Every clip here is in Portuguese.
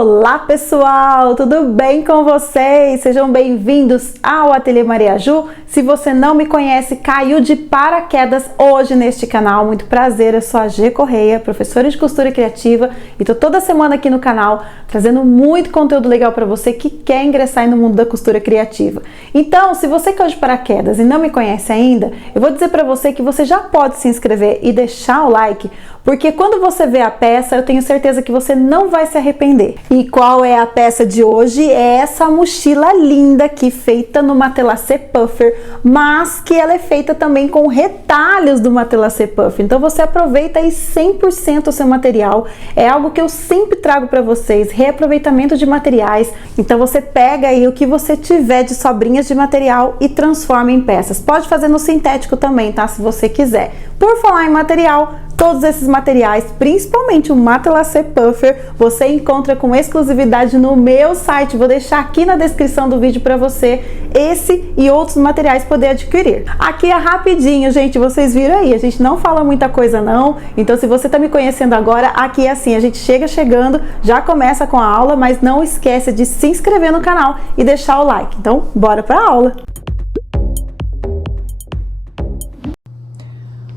Olá pessoal, tudo bem com vocês? Sejam bem-vindos ao Ateliê Maria Ju. Se você não me conhece, caiu de paraquedas hoje neste canal. Muito prazer, eu sou a G Correia, professora de costura criativa e tô toda semana aqui no canal trazendo muito conteúdo legal para você que quer ingressar no mundo da costura criativa. Então, se você caiu de paraquedas e não me conhece ainda, eu vou dizer para você que você já pode se inscrever e deixar o like, porque quando você vê a peça, eu tenho certeza que você não vai se arrepender. E qual é a peça de hoje? É essa mochila linda aqui, feita no Matelassé Puffer, mas que ela é feita também com retalhos do Matelassé Puffer. Então você aproveita aí 100% o seu material. É algo que eu sempre trago para vocês, reaproveitamento de materiais. Então você pega aí o que você tiver de sobrinhas de material e transforma em peças. Pode fazer no sintético também, tá? Se você quiser. Por falar em material, todos esses materiais, principalmente o Matelassé Puffer, você encontra com exclusividade no meu site. Vou deixar aqui na descrição do vídeo para você esse e outros materiais poder adquirir. Aqui é rapidinho, gente, vocês viram aí, a gente não fala muita coisa não, então se você tá me conhecendo agora, aqui é assim, a gente chega chegando, já começa com a aula, mas não esqueça de se inscrever no canal e deixar o like. Então, bora para a aula!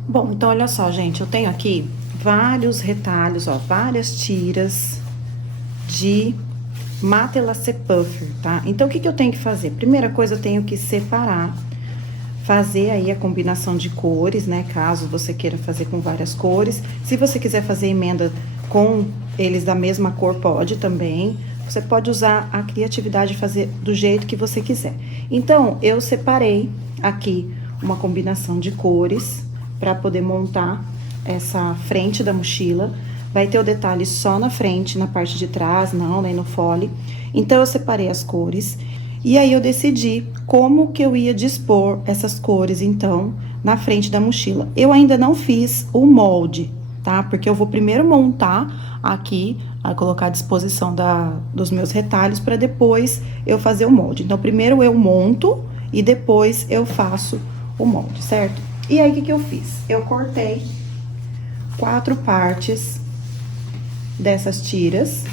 Bom, então olha só, gente, eu tenho aqui vários retalhos, ó, várias tiras de Matelassé Puffer, tá? Então, o que eu tenho que fazer? Primeira coisa, eu tenho que separar, fazer aí a combinação de cores, né? Caso você queira fazer com várias cores. Se você quiser fazer emenda com eles da mesma cor, pode também. Você pode usar a criatividade e fazer do jeito que você quiser. Então, eu separei aqui uma combinação de cores para poder montar essa frente da mochila. Vai ter o detalhe só na frente, na parte de trás, não, nem no fole. Então, eu separei as cores. E aí, eu decidi como que eu ia dispor essas cores, então, na frente da mochila. Eu ainda não fiz o molde, tá? Porque eu vou primeiro montar aqui, colocar à disposição dos meus retalhos, para depois eu fazer o molde. Então, primeiro eu monto e depois eu faço o molde, certo? E aí, o que eu fiz? Eu cortei 4 partes dessas tiras,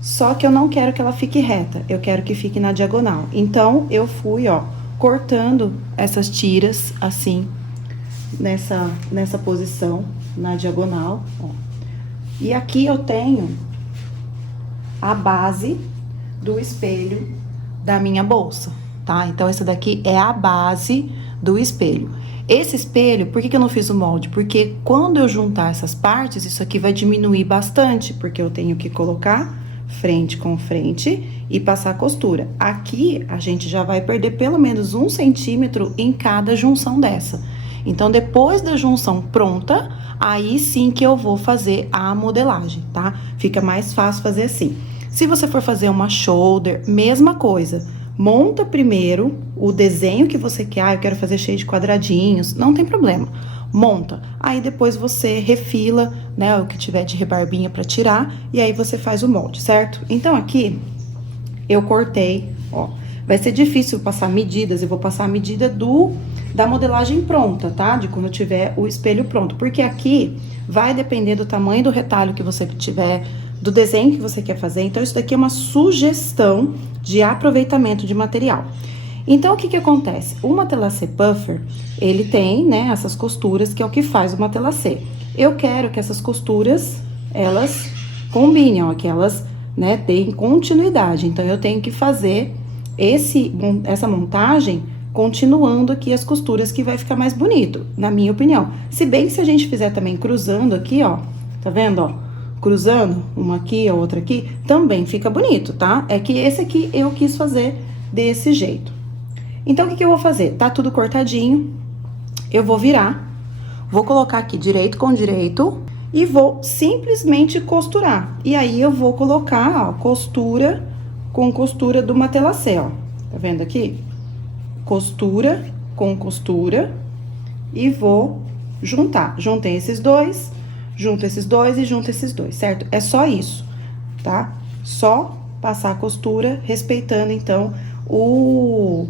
só que eu não quero que ela fique reta, eu quero que fique na diagonal. Então, eu fui, ó, cortando essas tiras, assim, nessa posição, na diagonal, ó. E aqui eu tenho a base do espelho da minha bolsa, tá? Então, essa daqui é a base do espelho. Esse espelho, por que eu não fiz o molde? Porque quando eu juntar essas partes, isso aqui vai diminuir bastante, porque eu tenho que colocar frente com frente e passar costura. Aqui, a gente já vai perder pelo menos 1 centímetro em cada junção dessa. Então, depois da junção pronta, aí sim que eu vou fazer a modelagem, tá? Fica mais fácil fazer assim. Se você for fazer uma shoulder, mesma coisa. Monta primeiro o desenho que você quer. Eu quero fazer cheio de quadradinhos, não tem problema. Monta. Aí depois você refila, né, o que tiver de rebarbinha pra tirar, e aí você faz o molde, certo? Então, aqui, eu cortei, ó. Vai ser difícil passar medidas, eu vou passar a medida da modelagem pronta, tá? De quando eu tiver o espelho pronto. Porque aqui vai depender do tamanho do retalho que você tiver, do desenho que você quer fazer. Então, isso daqui é uma sugestão de aproveitamento de material. Então, o que acontece? O Matelassé Puffer, ele tem, né, essas costuras, que é o que faz o Matelassé. Eu quero que essas costuras, elas combinem, ó, que elas, né, deem continuidade. Então, eu tenho que fazer essa montagem continuando aqui as costuras, que vai ficar mais bonito, na minha opinião. Se bem que se a gente fizer também cruzando aqui, ó, tá vendo, ó? Cruzando, uma aqui, a outra aqui, também fica bonito, tá? É que esse aqui eu quis fazer desse jeito. Então, o que eu vou fazer? Tá tudo cortadinho, eu vou virar, vou colocar aqui direito com direito e vou simplesmente costurar. E aí, eu vou colocar, ó, costura com costura do Matelassé, ó. Tá vendo aqui? Costura com costura e vou juntar. Juntei esses dois, junto esses dois e junto esses dois, certo? É só isso, tá? Só passar a costura, respeitando, então, o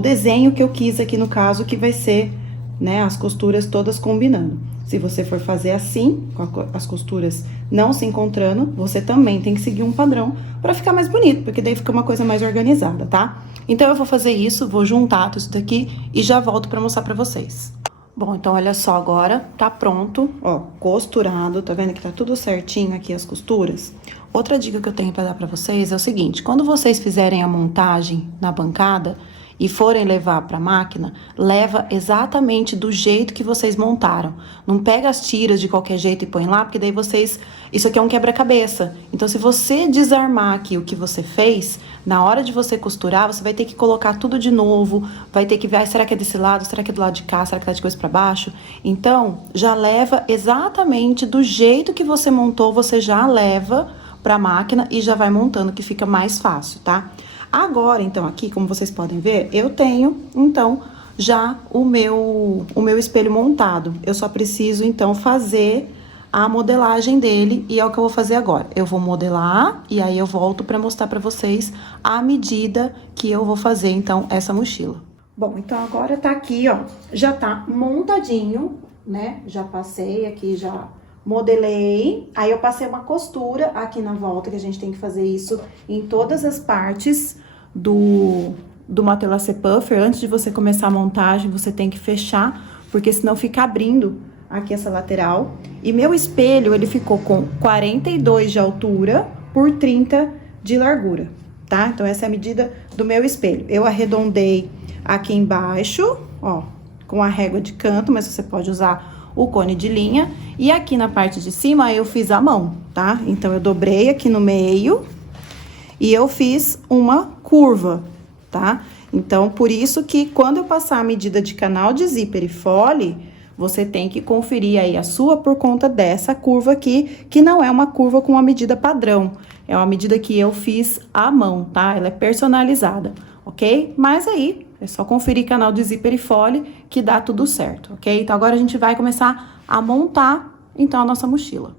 desenho que eu quis aqui no caso, que vai ser, né, as costuras todas combinando. Se você for fazer assim, com as costuras não se encontrando, você também tem que seguir um padrão pra ficar mais bonito, porque daí fica uma coisa mais organizada, tá? Então, eu vou fazer isso, vou juntar tudo isso daqui e já volto pra mostrar pra vocês. Bom, então, olha só, agora tá pronto, ó, costurado, tá vendo que tá tudo certinho aqui as costuras? Outra dica que eu tenho pra dar pra vocês é o seguinte, quando vocês fizerem a montagem na bancada e forem levar pra máquina, leva exatamente do jeito que vocês montaram. Não pega as tiras de qualquer jeito e põe lá, porque daí vocês... Isso aqui é um quebra-cabeça. Então, se você desarmar aqui o que você fez, na hora de você costurar, você vai ter que colocar tudo de novo, vai ter que ver, será que é desse lado, será que é do lado de cá, será que tá de coisa pra baixo? Então, já leva exatamente do jeito que você montou, você já leva pra máquina e já vai montando, que fica mais fácil, tá? Agora, então, aqui, como vocês podem ver, eu tenho, então, já o meu espelho montado. Eu só preciso, então, fazer a modelagem dele e é o que eu vou fazer agora. Eu vou modelar e aí eu volto pra mostrar pra vocês a medida que eu vou fazer, então, essa mochila. Bom, então, agora tá aqui, ó, já tá montadinho, né? Já passei aqui, já... modelei, aí eu passei uma costura aqui na volta, que a gente tem que fazer isso em todas as partes do matelassé puffer. Antes de você começar a montagem, você tem que fechar, porque senão fica abrindo aqui essa lateral. E meu espelho, ele ficou com 42 de altura por 30 de largura, tá? Então, essa é a medida do meu espelho. Eu arredondei aqui embaixo, ó, com a régua de canto, mas você pode usar o cone de linha, e aqui na parte de cima eu fiz à mão, tá? Então, eu dobrei aqui no meio e eu fiz uma curva, tá? Então, por isso que quando eu passar a medida de canal de zíper e fole, você tem que conferir aí a sua por conta dessa curva aqui, que não é uma curva com uma medida padrão, é uma medida que eu fiz à mão, tá? Ela é personalizada, ok? Mas aí... é só conferir canal de zíper e fole que dá tudo certo, ok? Então, agora a gente vai começar a montar, então, a nossa mochila.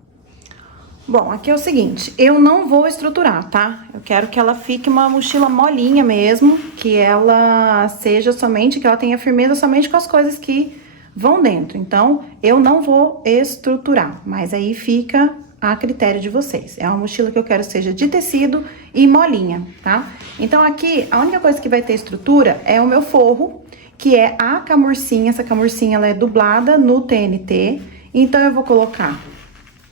Bom, aqui é o seguinte, eu não vou estruturar, tá? Eu quero que ela fique uma mochila molinha mesmo, que ela seja somente, que ela tenha firmeza somente com as coisas que vão dentro. Então, eu não vou estruturar, mas aí fica a critério de vocês. É uma mochila que eu quero seja de tecido e molinha, tá? Então, aqui, a única coisa que vai ter estrutura é o meu forro, que é a camurcinha. Essa camurcinha, ela é dublada no TNT. Então, eu vou colocar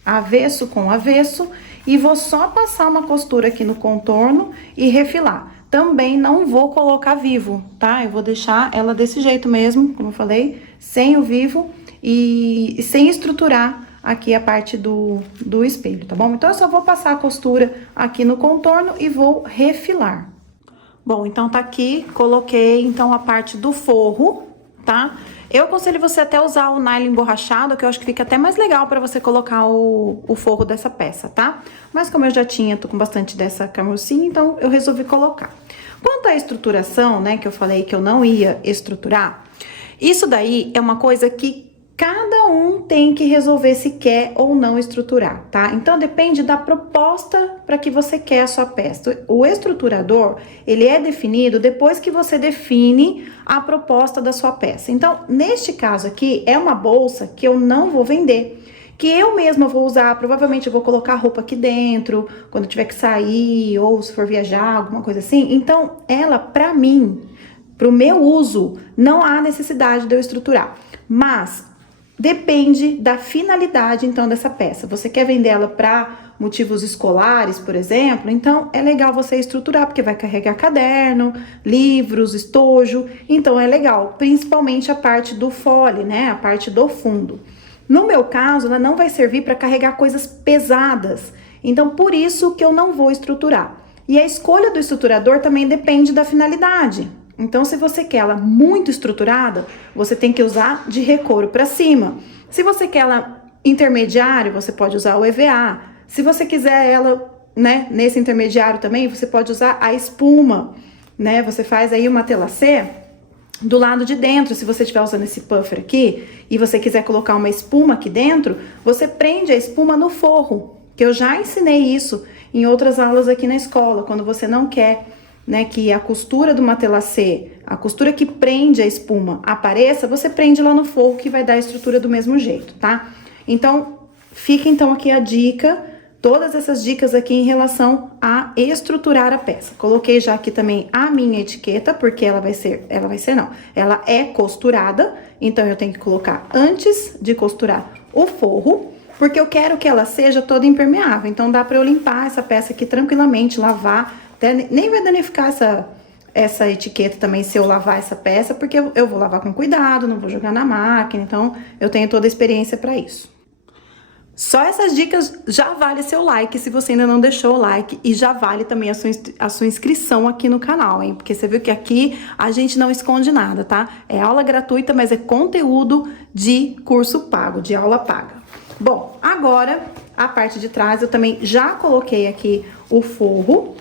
avesso com avesso e vou só passar uma costura aqui no contorno e refilar. Também não vou colocar vivo, tá? Eu vou deixar ela desse jeito mesmo, como eu falei, sem o vivo e sem estruturar aqui a parte do espelho, tá bom? Então, eu só vou passar a costura aqui no contorno e vou refilar. Bom, então, tá aqui, coloquei, então, a parte do forro, tá? Eu aconselho você até usar o nylon emborrachado, que eu acho que fica até mais legal pra você colocar o forro dessa peça, tá? Mas como eu já tinha, tô com bastante dessa camurcinha, então, eu resolvi colocar. Quanto à estruturação, né, que eu falei que eu não ia estruturar, isso daí é uma coisa que cada um tem que resolver se quer ou não estruturar, tá? Então, depende da proposta para que você quer a sua peça. O estruturador, ele é definido depois que você define a proposta da sua peça. Então, neste caso aqui, é uma bolsa que eu não vou vender, que eu mesma vou usar, provavelmente eu vou colocar roupa aqui dentro, quando eu tiver que sair, ou se for viajar, alguma coisa assim. Então, ela, pra mim, pro meu uso, não há necessidade de eu estruturar. Mas... depende da finalidade, então, dessa peça. Você quer vender ela para motivos escolares, por exemplo? Então, é legal você estruturar, porque vai carregar caderno, livros, estojo. Então, é legal, principalmente a parte do fole, né? A parte do fundo. No meu caso, ela não vai servir para carregar coisas pesadas. Então, por isso que eu não vou estruturar. E a escolha do estruturador também depende da finalidade. Então, se você quer ela muito estruturada, você tem que usar de recouro para cima. Se você quer ela intermediária, você pode usar o EVA. Se você quiser ela, né, nesse intermediário também, você pode usar a espuma, né? Você faz aí o matelassé do lado de dentro. Se você estiver usando esse puffer aqui e você quiser colocar uma espuma aqui dentro, você prende a espuma no forro, que eu já ensinei isso em outras aulas aqui na escola, quando você não quer né, que a costura do matelassê, a costura que prende a espuma apareça, você prende lá no forro que vai dar a estrutura do mesmo jeito, tá? Então, fica então aqui a dica, todas essas dicas aqui em relação a estruturar a peça. Coloquei já aqui também a minha etiqueta, porque ela é costurada, então eu tenho que colocar antes de costurar o forro, porque eu quero que ela seja toda impermeável. Então, dá pra eu limpar essa peça aqui tranquilamente, lavar. Até nem vai danificar essa etiqueta também se eu lavar essa peça, porque eu vou lavar com cuidado, não vou jogar na máquina, então eu tenho toda a experiência para isso. Só essas dicas já vale seu like, se você ainda não deixou o like, e já vale também a sua inscrição aqui no canal, hein? Porque você viu que aqui a gente não esconde nada, tá? É aula gratuita, mas é conteúdo de curso pago, de aula paga. Bom, agora a parte de trás eu também já coloquei aqui o forro.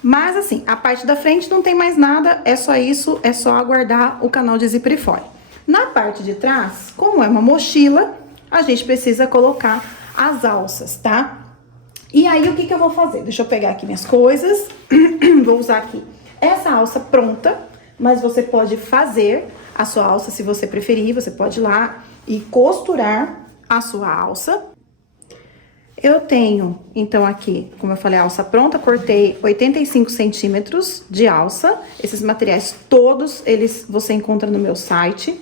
Mas assim, a parte da frente não tem mais nada, é só isso, é só aguardar o canal de zíper e fole. Na parte de trás, como é uma mochila, a gente precisa colocar as alças, tá? E aí, o que eu vou fazer? Deixa eu pegar aqui minhas coisas, vou usar aqui essa alça pronta, mas você pode fazer a sua alça se você preferir, você pode ir lá e costurar a sua alça. Eu tenho, então, aqui, como eu falei, a alça pronta, cortei 85 centímetros de alça. Esses materiais todos, você encontra no meu site.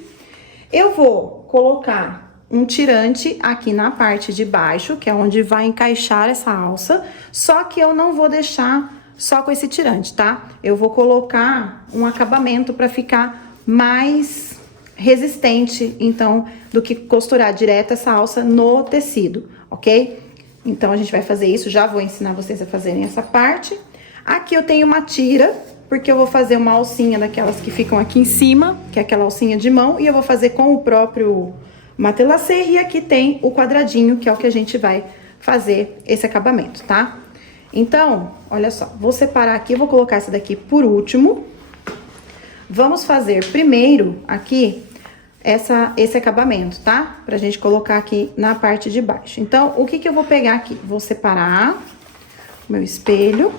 Eu vou colocar um tirante aqui na parte de baixo, que é onde vai encaixar essa alça. Só que eu não vou deixar só com esse tirante, tá? Eu vou colocar um acabamento para ficar mais resistente, então, do que costurar direto essa alça no tecido, ok? Então, a gente vai fazer isso, já vou ensinar vocês a fazerem essa parte. Aqui eu tenho uma tira, porque eu vou fazer uma alcinha daquelas que ficam aqui em cima, que é aquela alcinha de mão, e eu vou fazer com o próprio matelassê, e aqui tem o quadradinho, que é o que a gente vai fazer esse acabamento, tá? Então, olha só, vou separar aqui, vou colocar essa daqui por último. Vamos fazer primeiro aqui esse acabamento, tá? Pra gente colocar aqui na parte de baixo. Então, o que eu vou pegar aqui? Vou separar meu espelho.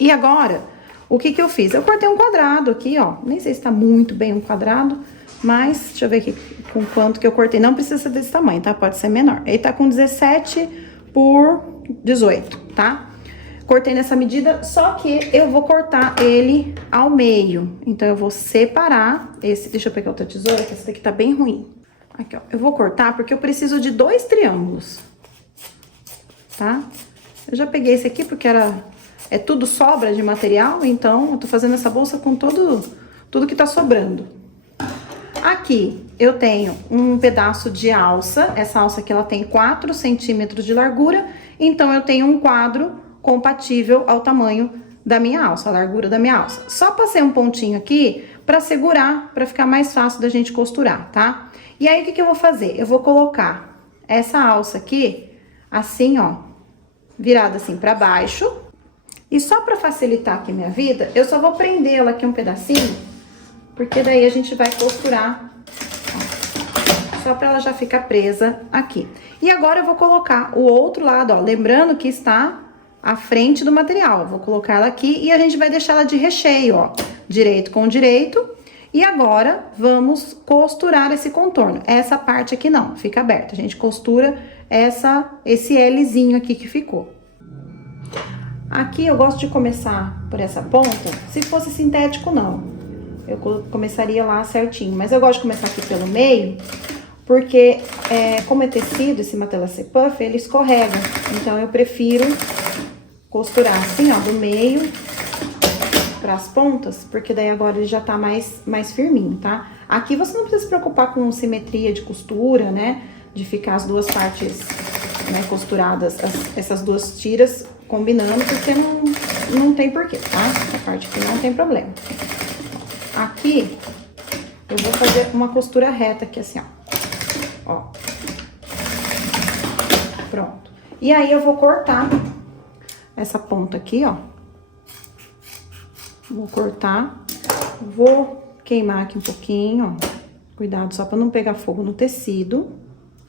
E agora, o que eu fiz? Eu cortei um quadrado aqui, ó. Nem sei se tá muito bem um quadrado, mas deixa eu ver aqui com quanto que eu cortei. Não precisa ser desse tamanho, tá? Pode ser menor. Ele tá com 17 por 18, tá? Cortei nessa medida, só que eu vou cortar ele ao meio. Então, eu vou separar esse... Deixa eu pegar outra tesoura, que essa daqui tá bem ruim. Aqui, ó. Eu vou cortar porque eu preciso de 2 triângulos, tá? Eu já peguei esse aqui porque é tudo sobra de material, então eu tô fazendo essa bolsa com tudo que tá sobrando. Aqui, eu tenho um pedaço de alça. Essa alça aqui, ela tem 4 centímetros de largura, então eu tenho um quadro compatível ao tamanho da minha alça, a largura da minha alça. Só passei um pontinho aqui pra segurar, pra ficar mais fácil da gente costurar, tá? E aí, o que eu vou fazer? Eu vou colocar essa alça aqui, assim, ó, virada assim pra baixo. E só pra facilitar aqui minha vida, eu só vou prender ela aqui um pedacinho, porque daí a gente vai costurar, ó, só pra ela já ficar presa aqui. E agora eu vou colocar o outro lado, ó, lembrando que está à frente do material. Eu vou colocar ela aqui e a gente vai deixar ela de recheio, ó, direito com direito. E agora, vamos costurar esse contorno. Essa parte aqui não, fica aberta. A gente costura esse Lzinho aqui que ficou. Aqui eu gosto de começar por essa ponta. Se fosse sintético, não. Eu começaria lá certinho. Mas eu gosto de começar aqui pelo meio, porque como é tecido, esse matelassê puff, ele escorrega. Então, eu prefiro costurar assim, ó, do meio para as pontas, porque daí agora ele já tá mais firminho, tá? Aqui você não precisa se preocupar com simetria de costura, né? De ficar as duas partes, né, costuradas, essas duas tiras combinando, porque não tem porquê, tá? Essa parte aqui não tem problema. Aqui, eu vou fazer uma costura reta aqui, assim, ó. Pronto. E aí, eu vou cortar essa ponta aqui, ó. Vou cortar. Vou queimar aqui um pouquinho, ó. Cuidado só pra não pegar fogo no tecido,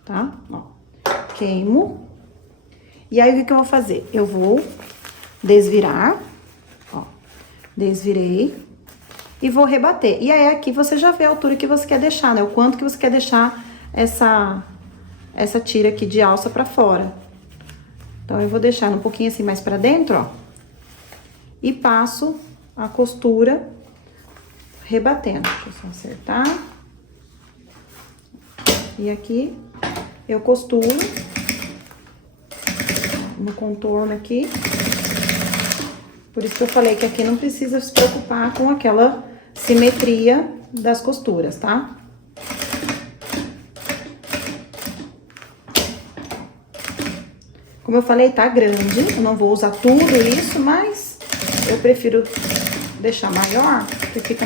tá? Ó. Queimo. E aí, o que eu vou fazer? Eu vou desvirar, ó. Desvirei. E vou rebater. E aí, aqui você já vê a altura que você quer deixar, né? O quanto que você quer deixar essa tira aqui de alça pra fora. Então, eu vou deixar um pouquinho assim mais pra dentro, ó. E passo a costura rebatendo. Deixa eu só acertar. E aqui, eu costuro no contorno aqui. Por isso que eu falei que aqui não precisa se preocupar com aquela simetria das costuras, tá? Como eu falei, tá grande, eu não vou usar tudo isso, mas eu prefiro deixar maior, porque fica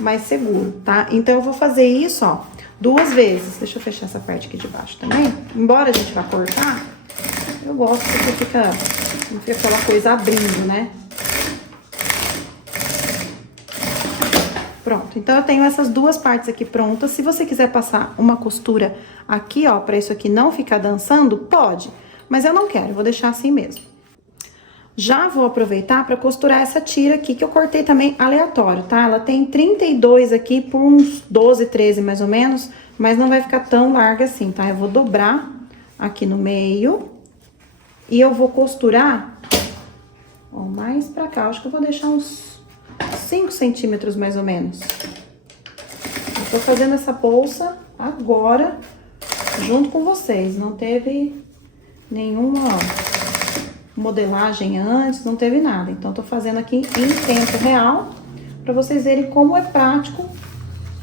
mais seguro, tá? Então, eu vou fazer isso, ó, 2 vezes. Deixa eu fechar essa parte aqui de baixo também. Embora a gente vá cortar, eu gosto porque não fica aquela coisa abrindo, né? Pronto, então eu tenho essas 2 partes aqui prontas. Se você quiser passar uma costura aqui, ó, pra isso aqui não ficar dançando, pode. Mas eu não quero, eu vou deixar assim mesmo. Já vou aproveitar pra costurar essa tira aqui, que eu cortei também aleatório, tá? Ela tem 32 aqui por uns 12, 13 mais ou menos, mas não vai ficar tão larga assim, tá? Eu vou dobrar aqui no meio e eu vou costurar, ó, mais pra cá. Acho que eu vou deixar uns 5 centímetros mais ou menos. Eu tô fazendo essa bolsa agora, junto com vocês. Não teve nenhuma modelagem antes, não teve nada. Então, tô fazendo aqui em tempo real, pra vocês verem como é prático,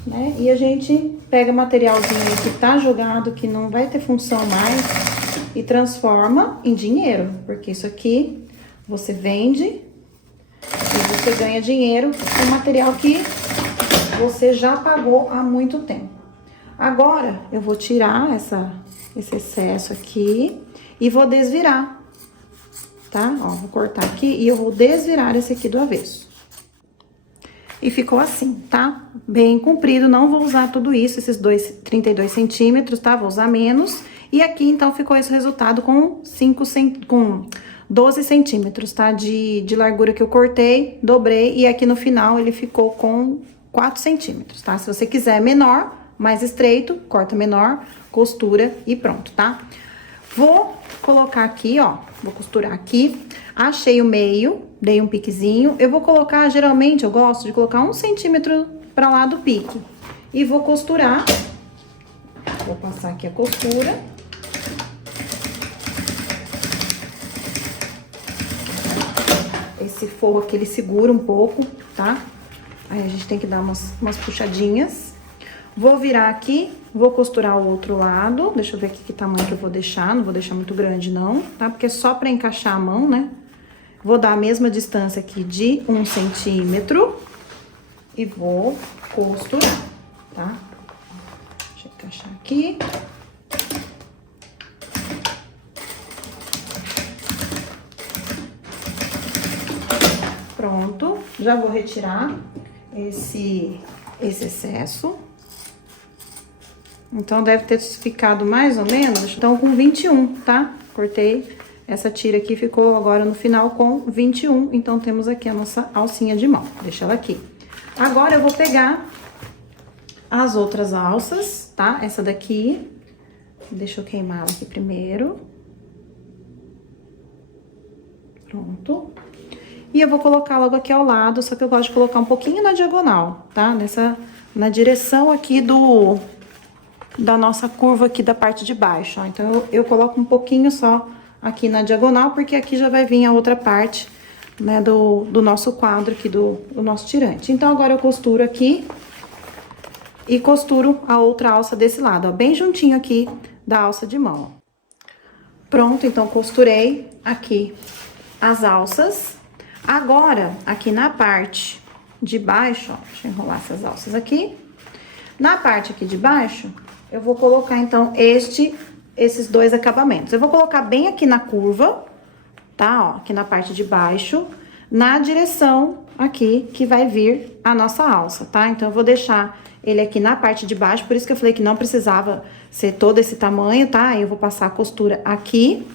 né? E a gente pega materialzinho aí que tá jogado, que não vai ter função mais, e transforma em dinheiro. Porque isso aqui você vende e você ganha dinheiro com material que você já pagou há muito tempo. Agora, eu vou tirar esse excesso aqui e vou desvirar, tá? Ó, vou cortar aqui e eu vou desvirar esse aqui do avesso. E ficou assim, tá? Bem comprido, não vou usar tudo isso, esses 32 centímetros, tá? Vou usar menos. E aqui, então, ficou esse resultado com 12 centímetros, tá? De largura que eu cortei, dobrei, e aqui no final ele ficou com 4 centímetros, tá? Se você quiser menor, mais estreito, corta menor, costura e pronto, tá? Vou colocar aqui, ó, vou costurar aqui, achei o meio, dei um piquezinho, eu vou colocar, geralmente, eu gosto de colocar 1 centímetro pra lá do pique. E vou costurar, vou passar aqui a costura. Esse forro aqui, ele segura um pouco, tá? Aí a gente tem que dar umas puxadinhas. Vou virar aqui, vou costurar o outro lado. Deixa eu ver aqui que tamanho que eu vou deixar. Não vou deixar muito grande, não, tá? Porque é só pra encaixar a mão, né? Vou dar a mesma distância aqui de 1 centímetro. E vou costurar, tá? Deixa eu encaixar aqui. Pronto, já vou retirar esse excesso. Então, deve ter ficado mais ou menos, então, com 21, tá? Cortei essa tira aqui, ficou agora no final com 21. Então, temos aqui a nossa alcinha de mão. Deixa ela aqui. Agora, eu vou pegar as outras alças, tá? Essa daqui, deixa eu queimar ela aqui primeiro. Pronto. E eu vou colocar logo aqui ao lado, só que eu gosto de colocar um pouquinho na diagonal, tá? Na direção aqui da nossa curva aqui da parte de baixo, ó. Então, eu coloco um pouquinho só aqui na diagonal, porque aqui já vai vir a outra parte, né, do nosso quadro aqui, do nosso tirante. Então, agora eu costuro aqui e costuro a outra alça desse lado, ó, bem juntinho aqui da alça de mão. Pronto, então, costurei aqui as alças. Agora, aqui na parte de baixo, ó, deixa eu enrolar essas alças aqui. Na parte aqui de baixo, eu vou colocar, então, esses 2 acabamentos. Eu vou colocar bem aqui na curva, tá? Ó, aqui na parte de baixo, na direção aqui que vai vir a nossa alça, tá? Então, eu vou deixar ele aqui na parte de baixo, por isso que eu falei que não precisava ser todo esse tamanho, tá? Aí eu vou passar a costura aqui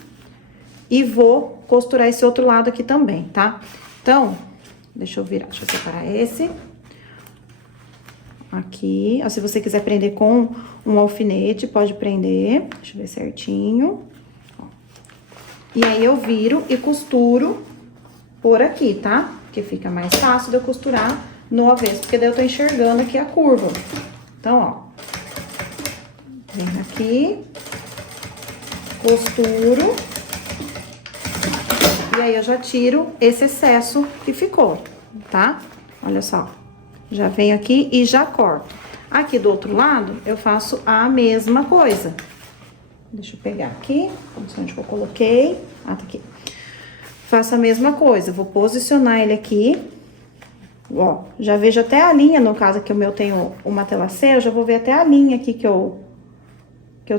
e vou costurar esse outro lado aqui também, tá? Então, Deixa eu virar, deixa eu separar esse. Aqui, ó, se você quiser prender com um alfinete, pode prender. Deixa eu ver certinho. Ó. E aí, eu viro e costuro por aqui, tá? Que fica mais fácil de eu costurar no avesso, porque daí eu tô enxergando aqui a curva. Então, ó. Vem aqui. Costuro. E aí, eu já tiro esse excesso que ficou, tá? Olha só. Já venho aqui e já corto. Aqui do outro lado, eu faço a mesma coisa. Deixa eu pegar aqui, onde eu coloquei. Ah, tá aqui. Faço a mesma coisa, vou posicionar ele aqui. Ó, já vejo até a linha, no caso aqui o meu tem uma telaceira, eu já vou ver até a linha aqui que eu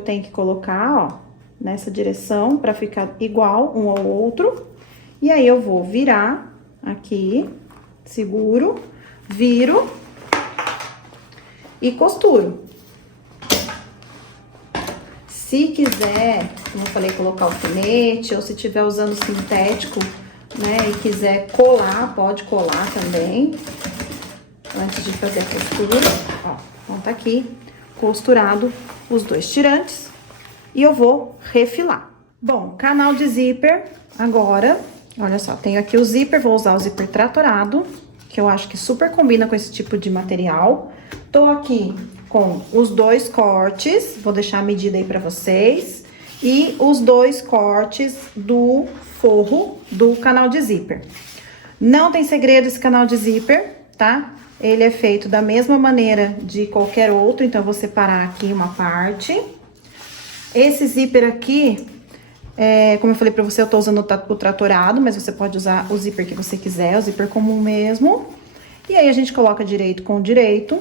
tenho que colocar, ó, nessa direção, pra ficar igual um ao outro. E aí, eu vou virar aqui, seguro, viro e costuro. Se quiser, como eu falei, colocar alfinete, ou se tiver usando sintético, né, e quiser colar, pode colar também, antes de fazer a costura. Ó, então tá aqui, costurado os dois tirantes, e eu vou refilar. Bom, canal de zíper, agora, olha só, tenho aqui o zíper, vou usar o zíper tratorado, que eu acho que super combina com esse tipo de material. Tô aqui com os dois cortes, vou deixar a medida aí pra vocês, e os dois cortes do forro do canal de zíper. Não tem segredo esse canal de zíper, tá? Ele é feito da mesma maneira de qualquer outro, então eu vou separar aqui uma parte. Esse zíper aqui, como eu falei pra você, eu tô usando o tratorado, mas você pode usar o zíper que você quiser, o zíper comum mesmo. E aí, a gente coloca direito com direito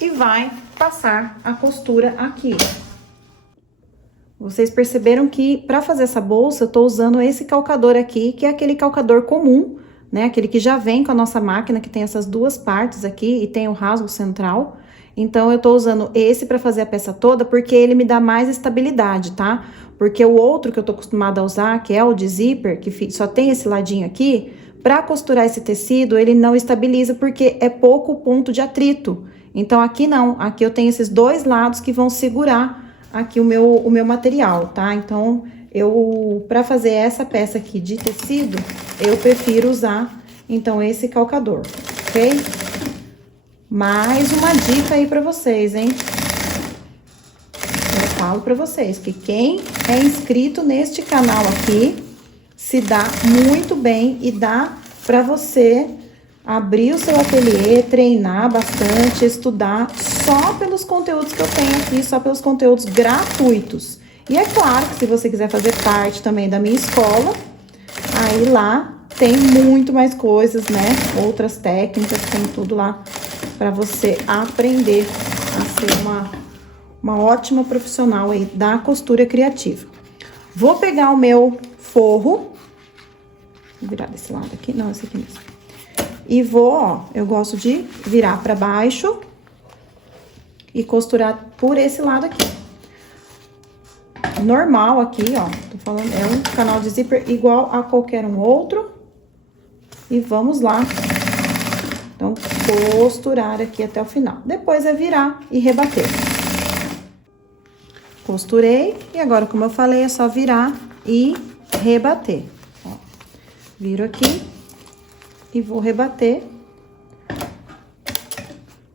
e vai passar a costura aqui. Vocês perceberam que pra fazer essa bolsa, eu tô usando esse calcador aqui, que é aquele calcador comum, né? Aquele que já vem com a nossa máquina, que tem essas duas partes aqui e tem o rasgo central. Então, eu tô usando esse pra fazer a peça toda, porque ele me dá mais estabilidade, tá? Porque o outro que eu tô acostumada a usar, que é o de zíper, que só tem esse ladinho aqui, pra costurar esse tecido, ele não estabiliza, porque é pouco ponto de atrito. Então, aqui não, aqui eu tenho esses dois lados que vão segurar aqui o meu material, tá? Então, pra fazer essa peça aqui de tecido, eu prefiro usar, então, esse calcador, ok? Mais uma dica aí pra vocês, hein? Eu falo pra vocês que quem é inscrito neste canal aqui se dá muito bem e dá pra você abrir o seu ateliê, treinar bastante, estudar só pelos conteúdos que eu tenho aqui, só pelos conteúdos gratuitos. E é claro que se você quiser fazer parte também da minha escola, aí lá tem muito mais coisas, né? Outras técnicas, tem tudo lá pra você aprender a ser uma ótima profissional aí da costura criativa. Vou pegar o meu forro, vou virar desse lado aqui, não, esse aqui mesmo. E vou, ó, eu gosto de virar pra baixo e costurar por esse lado aqui. Normal aqui, ó, tô falando, é um canal de zíper igual a qualquer um outro. E vamos lá. Então, costurar aqui até o final. Depois é virar e rebater. Costurei, e agora, como eu falei, é só virar e rebater. Ó, viro aqui e vou rebater.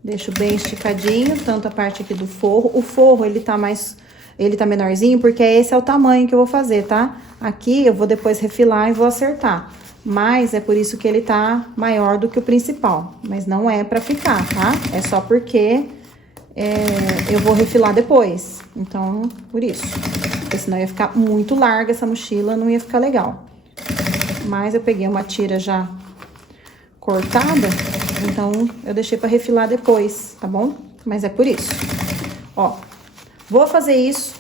Deixo bem esticadinho, tanto a parte aqui do forro. O forro, ele tá menorzinho, porque esse é o tamanho que eu vou fazer, tá? Aqui eu vou depois refilar e vou acertar. Mas é por isso que ele tá maior do que o principal. Mas não é pra ficar, tá? É só porque eu vou refilar depois. Então, por isso. Porque senão ia ficar muito larga essa mochila, não ia ficar legal. Mas eu peguei uma tira já cortada, então eu deixei pra refilar depois, tá bom? Mas é por isso. Ó, vou fazer isso.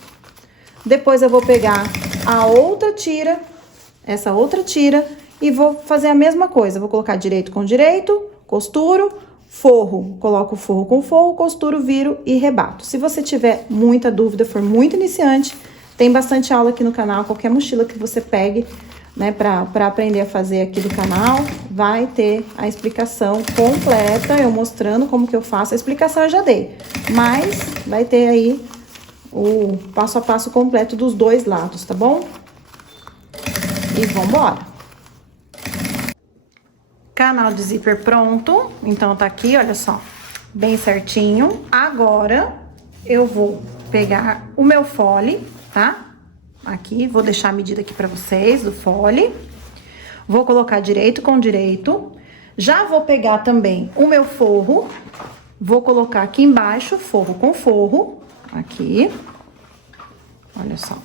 Depois eu vou pegar a outra tira, essa outra tira, e vou fazer a mesma coisa. Vou colocar direito com direito, costuro, forro. Coloco o forro com forro, costuro, viro e rebato. Se você tiver muita dúvida, for muito iniciante, tem bastante aula aqui no canal. Qualquer mochila que você pegue, né, pra aprender a fazer aqui do canal, vai ter a explicação completa, eu mostrando como que eu faço. A explicação eu já dei, mas vai ter aí o passo a passo completo dos dois lados, tá bom? E vambora! Canal de zíper pronto, então tá aqui, olha só, bem certinho. Agora, eu vou pegar o meu fole, tá? Aqui, vou deixar a medida aqui pra vocês, do fole. Vou colocar direito com direito. Já vou pegar também o meu forro. Vou colocar aqui embaixo, forro com forro. Aqui. Olha só.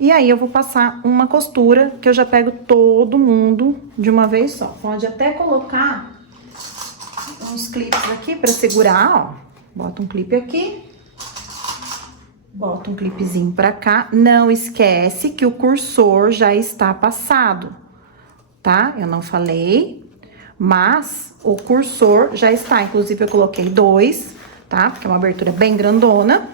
E aí, eu vou passar uma costura, que eu já pego todo mundo de uma vez só. Pode até colocar uns clipes aqui pra segurar, ó. Bota um clipe aqui. Bota um clipezinho pra cá. Não esquece que o cursor já está passado, tá? Eu não falei, mas o cursor já está. Inclusive, eu coloquei 2, tá? Porque é uma abertura bem grandona.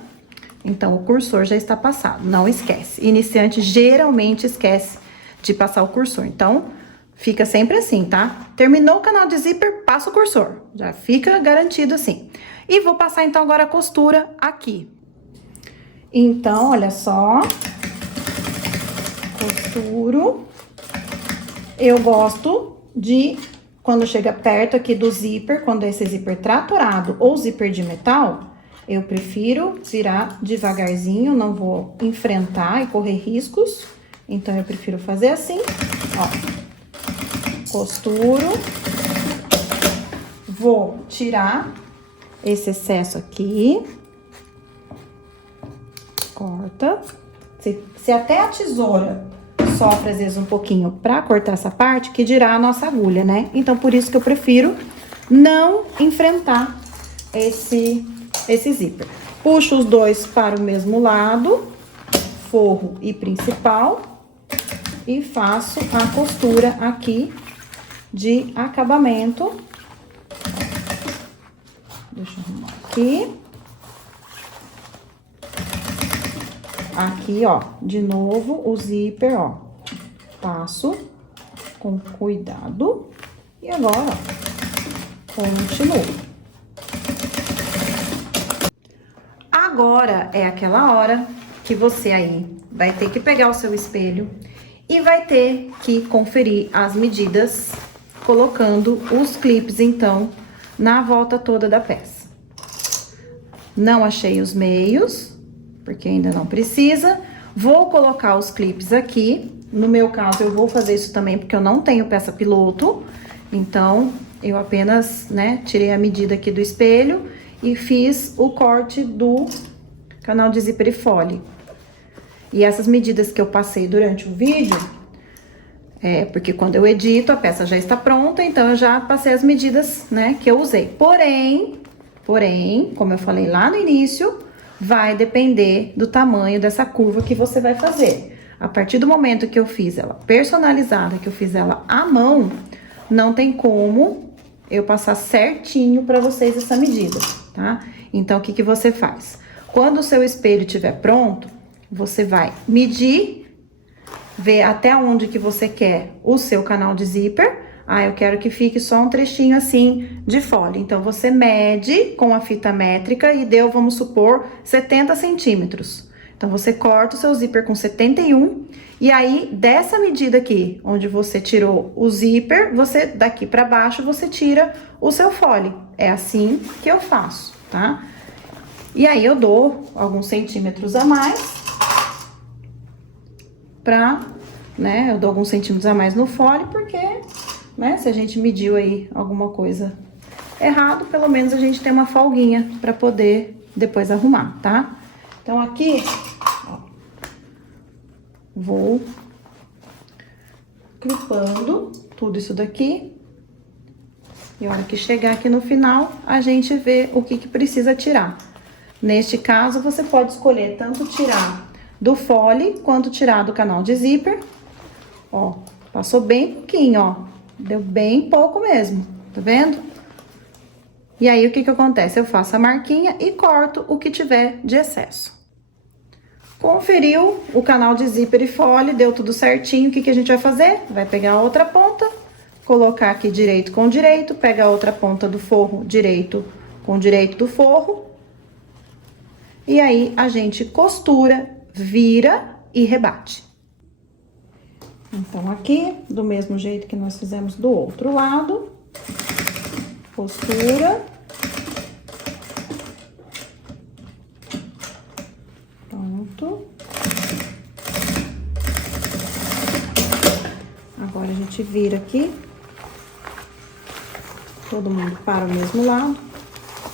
Então, o cursor já está passado, não esquece. Iniciante geralmente esquece de passar o cursor. Então, fica sempre assim, tá? Terminou o canal de zíper, passa o cursor. Já fica garantido assim. E vou passar, então, agora a costura aqui. Então, olha só. Costuro. Eu gosto de, quando chega perto aqui do zíper, quando é esse zíper tratorado ou zíper de metal, eu prefiro virar devagarzinho, não vou enfrentar e correr riscos. Então, eu prefiro fazer assim, ó. Costuro. Vou tirar esse excesso aqui. Corta. Se até a tesoura sofre, às vezes, um pouquinho pra cortar essa parte, que dirá a nossa agulha, né? Então, por isso que eu prefiro não enfrentar esse zíper. Puxo os dois para o mesmo lado, forro e principal, e faço a costura aqui de acabamento. Deixa eu arrumar aqui. Aqui, ó, de novo o zíper, ó. Passo com cuidado. E agora, ó, continuo. Agora é aquela hora que você aí vai ter que pegar o seu espelho e vai ter que conferir as medidas, colocando os clipes, então, na volta toda da peça. Não achei os meios, porque ainda não precisa. Vou colocar os clipes aqui. No meu caso, eu vou fazer isso também, porque eu não tenho peça piloto. Então, eu apenas, né, tirei a medida aqui do espelho e fiz o corte do canal de zíper e fole. E essas medidas que eu passei durante o vídeo, porque quando eu edito, a peça já está pronta, então eu já passei as medidas, né, que eu usei. Porém, como eu falei lá no início, vai depender do tamanho dessa curva que você vai fazer. A partir do momento que eu fiz ela personalizada, que eu fiz ela à mão, não tem como eu passar certinho pra vocês essa medida, tá? Então, o que que você faz? Quando o seu espelho estiver pronto, você vai medir, ver até onde que você quer o seu canal de zíper. Ah, eu quero que fique só um trechinho assim de fole. Então, você mede com a fita métrica e deu, vamos supor, 70 centímetros. Então, você corta o seu zíper com 71 e aí, dessa medida aqui, onde você tirou o zíper, você, daqui pra baixo, você tira o seu fole. É assim que eu faço, tá? E aí, eu dou alguns centímetros a mais né, eu dou alguns centímetros a mais no fole, porque, né, se a gente mediu aí alguma coisa errado, pelo menos a gente tem uma folguinha pra poder depois arrumar, tá? Então, aqui, ó, vou clipando tudo isso daqui. E a hora que chegar aqui no final, a gente vê o que que precisa tirar. Neste caso, você pode escolher tanto tirar do fole, quanto tirar do canal de zíper. Ó, passou bem pouquinho, ó. Deu bem pouco mesmo, tá vendo? E aí, o que que acontece? Eu faço a marquinha e corto o que tiver de excesso. Conferiu o canal de zíper e fole, deu tudo certinho. O que que a gente vai fazer? Vai pegar a outra ponta, colocar aqui direito com direito, pega a outra ponta do forro direito com direito do forro. E aí, a gente costura, vira e rebate. Então, aqui, do mesmo jeito que nós fizemos do outro lado, costura. Pronto. Agora, a gente vira aqui. Todo mundo para o mesmo lado.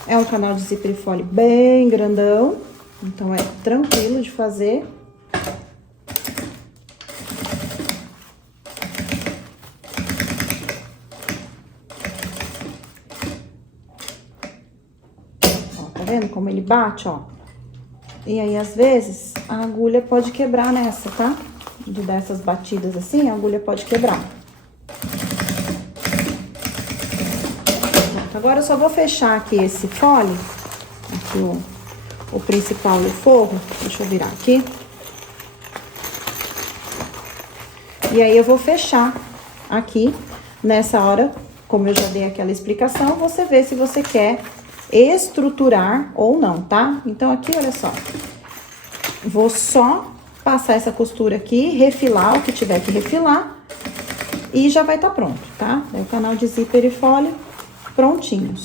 É um canal de zíper e fole bem grandão, então é tranquilo de fazer. Ó, tá vendo como ele bate, ó? E aí, às vezes, a agulha pode quebrar nessa, tá? De dar essas batidas assim, a agulha pode quebrar. Agora, eu só vou fechar aqui esse fole, aqui o principal e o forro. Deixa eu virar aqui. E aí, eu vou fechar aqui. Nessa hora, como eu já dei aquela explicação, você vê se você quer estruturar ou não, tá? Então, aqui, olha só. Vou só passar essa costura aqui, refilar o que tiver que refilar. E já vai estar pronto, tá? Daí, o canal de zíper e fole prontinhos.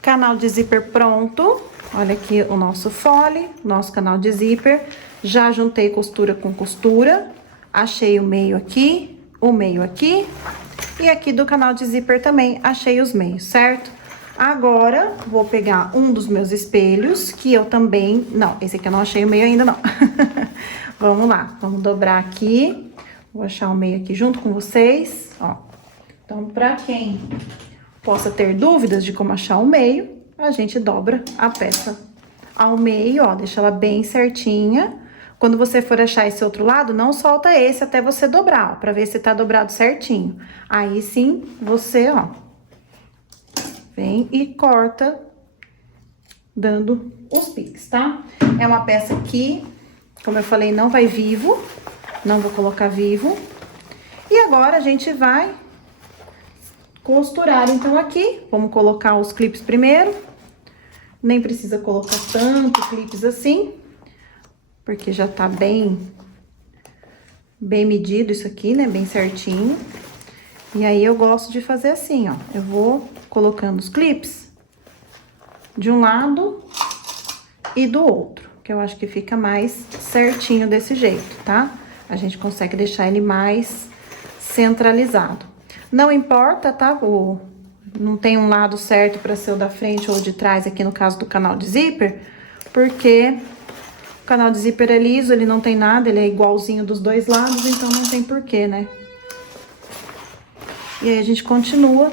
Canal de zíper pronto. Olha aqui o nosso fole, nosso canal de zíper. Já juntei costura com costura. Achei o meio aqui, o meio aqui. E aqui do canal de zíper também achei os meios, certo? Agora, vou pegar um dos meus espelhos, que eu também... Não, esse aqui eu não achei o meio ainda, não. Vamos lá, vamos dobrar aqui. Vou achar o meio aqui junto com vocês, ó. Então, pra quem possa ter dúvidas de como achar o meio, a gente dobra a peça ao meio, ó, deixa ela bem certinha. Quando você for achar esse outro lado, não solta esse até você dobrar, ó, pra ver se tá dobrado certinho. Aí, sim, você, ó, vem e corta, dando os piques, tá? É uma peça que, como eu falei, não vai vivo, não vou colocar vivo. E agora, a gente vai costurar, então, aqui. Vamos colocar os clipes primeiro. Nem precisa colocar tanto clipes assim, porque já tá bem medido isso aqui, né? Bem certinho. E aí, eu gosto de fazer assim, ó. Eu vou colocando os clipes de um lado e do outro, que eu acho que fica mais certinho desse jeito, tá? A gente consegue deixar ele mais centralizado. Não importa, tá? Não tem um lado certo para ser o da frente ou de trás, aqui no caso do canal de zíper, porque o canal de zíper é liso, ele não tem nada, ele é igualzinho dos dois lados, então não tem porquê, né? E aí, a gente continua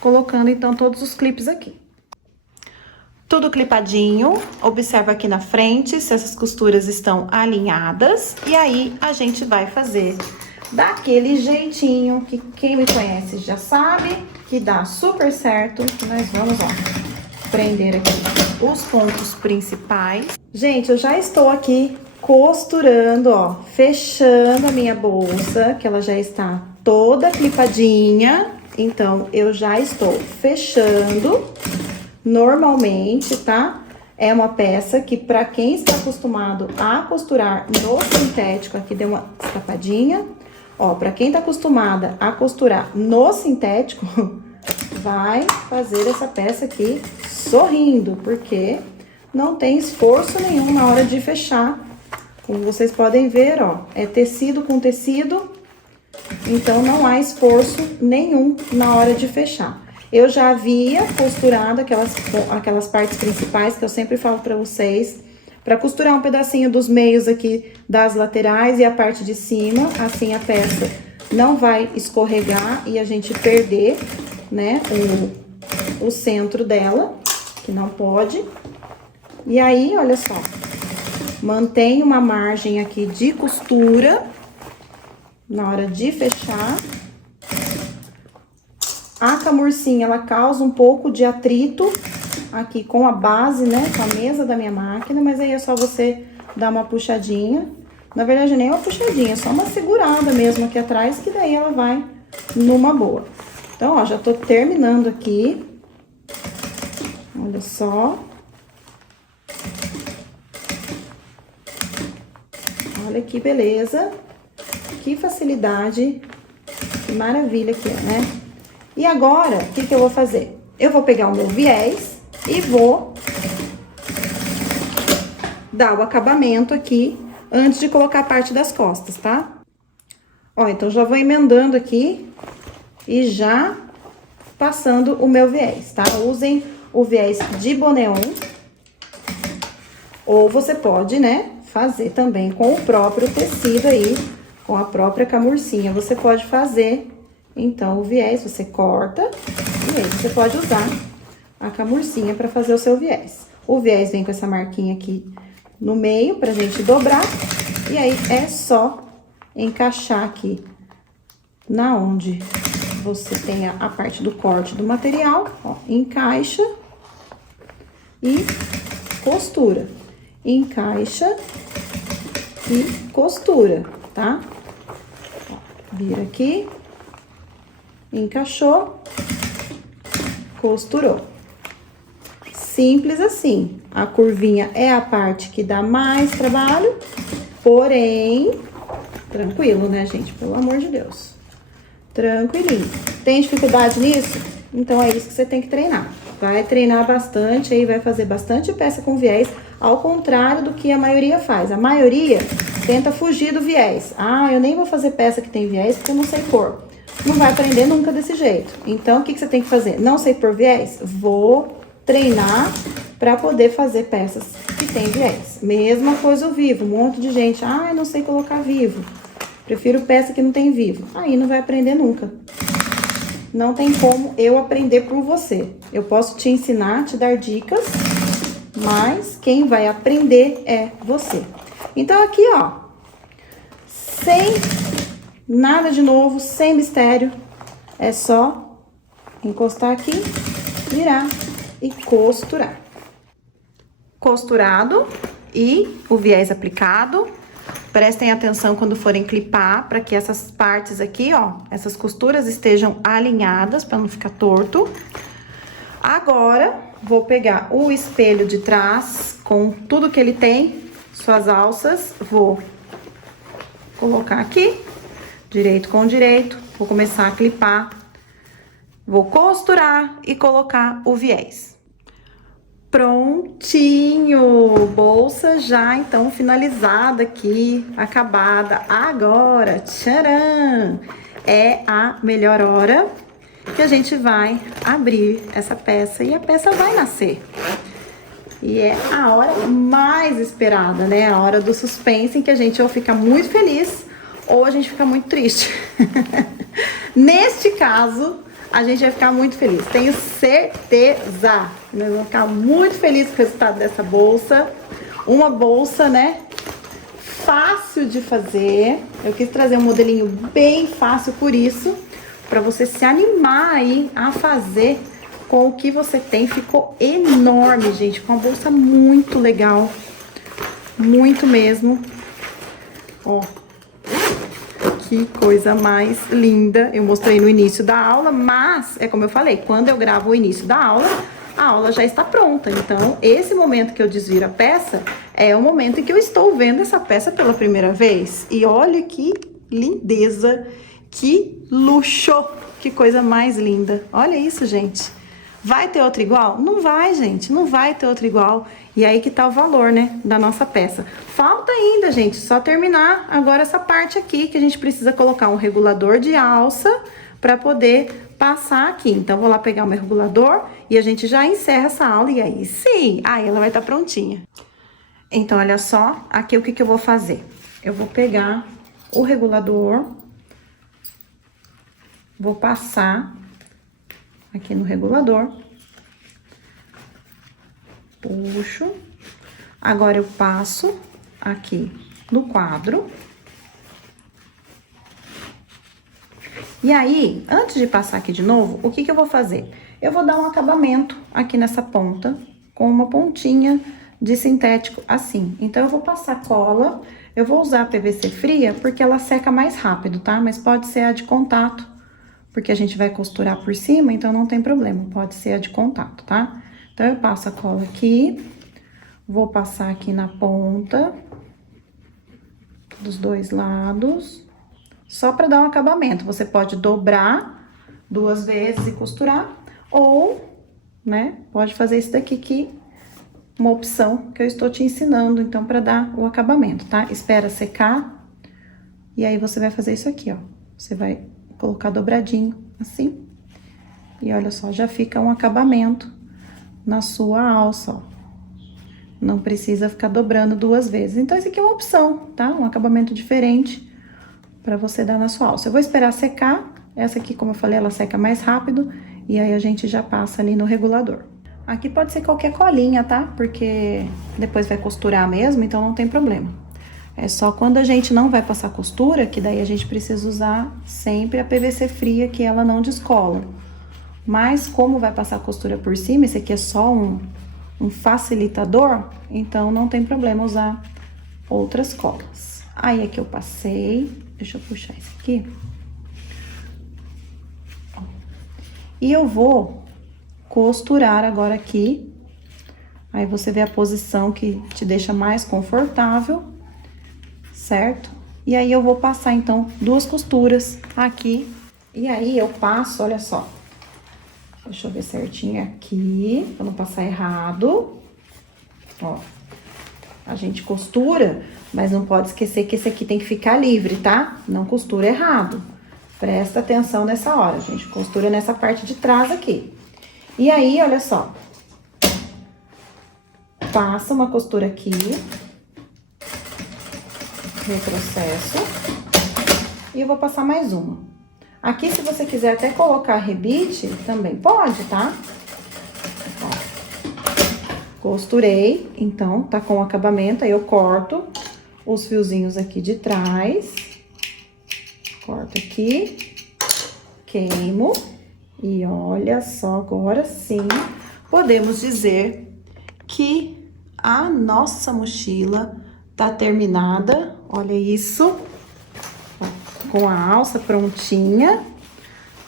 colocando, então, todos os clipes aqui. Tudo clipadinho, observa aqui na frente se essas costuras estão alinhadas, e aí, a gente vai fazer daquele jeitinho que quem me conhece já sabe que dá super certo. Nós vamos, ó, prender aqui os pontos principais. Gente, eu já estou aqui costurando, ó, fechando a minha bolsa, que ela já está toda clipadinha. Então, eu já estou fechando normalmente, tá? É uma peça que, pra quem está acostumado a costurar no sintético, aqui deu uma escapadinha. Ó, pra quem tá acostumada a costurar no sintético, vai fazer essa peça aqui sorrindo, porque não tem esforço nenhum na hora de fechar. Como vocês podem ver, ó, é tecido com tecido, então não há esforço nenhum na hora de fechar. Eu já havia costurado aquelas partes principais que eu sempre falo pra vocês, pra costurar um pedacinho dos meios aqui das laterais e a parte de cima, assim a peça não vai escorregar e a gente perder, né, o centro dela, que não pode. E aí, olha só, mantém uma margem aqui de costura na hora de fechar. A camurcinha, ela causa um pouco de atrito aqui com a base, né, com a mesa da minha máquina, mas aí é só você dar uma puxadinha. Na verdade, nem uma puxadinha, é só uma segurada mesmo aqui atrás, que daí ela vai numa boa. Então, ó, já tô terminando aqui. Olha só. Olha que beleza. Que facilidade. Que maravilha que é, né? E agora, o que eu vou fazer? Eu vou pegar o meu viés e vou dar o acabamento aqui antes de colocar a parte das costas, tá? Ó, então já vou emendando aqui e já passando o meu viés, tá? Usem o viés de boneon. Ou você pode, né, fazer também com o próprio tecido aí, com a própria camurcinha. Você pode fazer, então, o viés, você corta e aí você pode usar a camurcinha para fazer o seu viés. O viés vem com essa marquinha aqui no meio pra gente dobrar. E aí, é só encaixar aqui na onde você tem a parte do corte do material, ó, encaixa e costura. Encaixa e costura, tá? Ó, vira aqui, encaixou, costurou. Simples assim. A curvinha é a parte que dá mais trabalho, porém, tranquilo, né, gente? Pelo amor de Deus. Tranquilinho. Tem dificuldade nisso? Então, é isso que você tem que treinar. Vai treinar bastante, aí vai fazer bastante peça com viés, ao contrário do que a maioria faz. A maioria tenta fugir do viés. Ah, eu nem vou fazer peça que tem viés porque eu não sei pôr. Não vai aprender nunca desse jeito. Então, o que você tem que fazer? Não sei pôr viés? Vou treinar para poder fazer peças que tem viés. Mesma coisa o vivo. Um monte de gente, ah, eu não sei colocar vivo. Prefiro peça que não tem vivo. Aí não vai aprender nunca. Não tem como eu aprender por você. Eu posso te ensinar, te dar dicas, mas quem vai aprender é você. Então, aqui, ó, sem nada de novo, sem mistério, é só encostar aqui, virar e costurar. Costurado e o viés aplicado. Prestem atenção quando forem clipar, para que essas partes aqui, ó, essas costuras estejam alinhadas, para não ficar torto. Agora, vou pegar o espelho de trás, com tudo que ele tem, suas alças, vou colocar aqui, direito com direito, vou começar a clipar, vou costurar e colocar o viés. Prontinho! Bolsa já, então, finalizada aqui, acabada. Agora, tcharam! É a melhor hora que a gente vai abrir essa peça e a peça vai nascer. E é a hora mais esperada, né? A hora do suspense, em que a gente ou fica muito feliz ou a gente fica muito triste. Neste caso, a gente vai ficar muito feliz, tenho certeza. Nós vamos ficar muito felizes com o resultado dessa bolsa. Uma bolsa, né, fácil de fazer. Eu quis trazer um modelinho bem fácil por isso, para você se animar aí a fazer com o que você tem. Ficou enorme, gente, com uma bolsa muito legal, muito mesmo. Ó, que coisa mais linda. Eu mostrei no início da aula, mas é como eu falei, quando eu gravo o início da aula, a aula já está pronta. Então, esse momento que eu desviro a peça é o momento em que eu estou vendo essa peça pela primeira vez. E olha que lindeza, que luxo, que coisa mais linda. Olha isso, gente. Vai ter outra igual? Não vai, gente, não vai ter outra igual. E aí que tá o valor, né, da nossa peça. Falta ainda, gente, só terminar agora essa parte aqui, que a gente precisa colocar um regulador de alça para poder passar aqui. Então, vou lá pegar o meu regulador e a gente já encerra essa aula. E aí, sim, aí ela vai estar prontinha. Então, olha só, aqui o que que eu vou fazer? Eu vou pegar o regulador, vou passar aqui no regulador, puxo, agora eu passo aqui no quadro E aí, antes de passar aqui de novo, o que que eu vou fazer? Eu vou dar um acabamento aqui nessa ponta, com uma pontinha de sintético assim. Então, eu vou passar cola, eu vou usar a PVC fria, porque ela seca mais rápido, tá? Mas pode ser a de contato, porque a gente vai costurar por cima, então não tem problema, pode ser a de contato, tá? Então, eu passo a cola aqui, vou passar aqui na ponta dos dois lados, só pra dar um acabamento. Você pode dobrar 2 vezes e costurar, ou, né, pode fazer isso daqui que uma opção que eu estou te ensinando, então, pra dar o acabamento, tá? Espera secar, e aí você vai fazer isso aqui, ó. Você vai colocar dobradinho, assim, e olha só, já fica um acabamento na sua alça, ó. Não precisa ficar dobrando 2 vezes. Então, esse aqui é uma opção, tá? Um acabamento diferente pra você dar na sua alça. Eu vou esperar secar. Essa aqui, como eu falei, ela seca mais rápido. E aí, a gente já passa ali no regulador. Aqui pode ser qualquer colinha, tá? Porque depois vai costurar mesmo, então não tem problema. É só quando a gente não vai passar costura, que daí a gente precisa usar sempre a PVC fria, que ela não descola. Mas como vai passar costura por cima, esse aqui é só um facilitador, então não tem problema usar outras colas. Aí aqui eu passei, deixa eu puxar esse aqui. E eu vou costurar agora aqui. Aí você vê a posição que te deixa mais confortável, certo? E aí eu vou passar então 2 costuras aqui. E aí eu passo, olha só. Deixa eu ver certinho aqui, pra não passar errado. Ó, a gente costura, mas não pode esquecer que esse aqui tem que ficar livre, tá? Não costura errado. Presta atenção nessa hora, gente. Costura nessa parte de trás aqui. E aí, olha só. Passa uma costura aqui. Retrocesso. E eu vou passar mais uma. Aqui, se você quiser até colocar rebite, também pode, tá? Ó, costurei, então, tá com o acabamento, aí eu corto os fiozinhos aqui de trás. Corto aqui, queimo. E olha só, agora sim, podemos dizer que a nossa mochila tá terminada. Olha isso. Com a alça prontinha,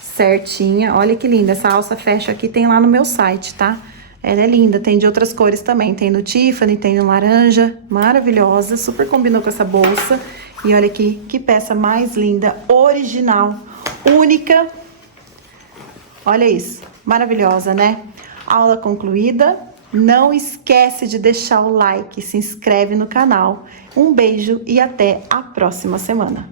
certinha. Olha que linda, essa alça fecha aqui, tem lá no meu site, tá? Ela é linda, tem de outras cores também. Tem no Tiffany, tem no laranja, maravilhosa, super combinou com essa bolsa. E olha aqui, que peça mais linda, original, única. Olha isso, maravilhosa, né? Aula concluída. Não esquece de deixar o like, se inscreve no canal. Um beijo e até a próxima semana.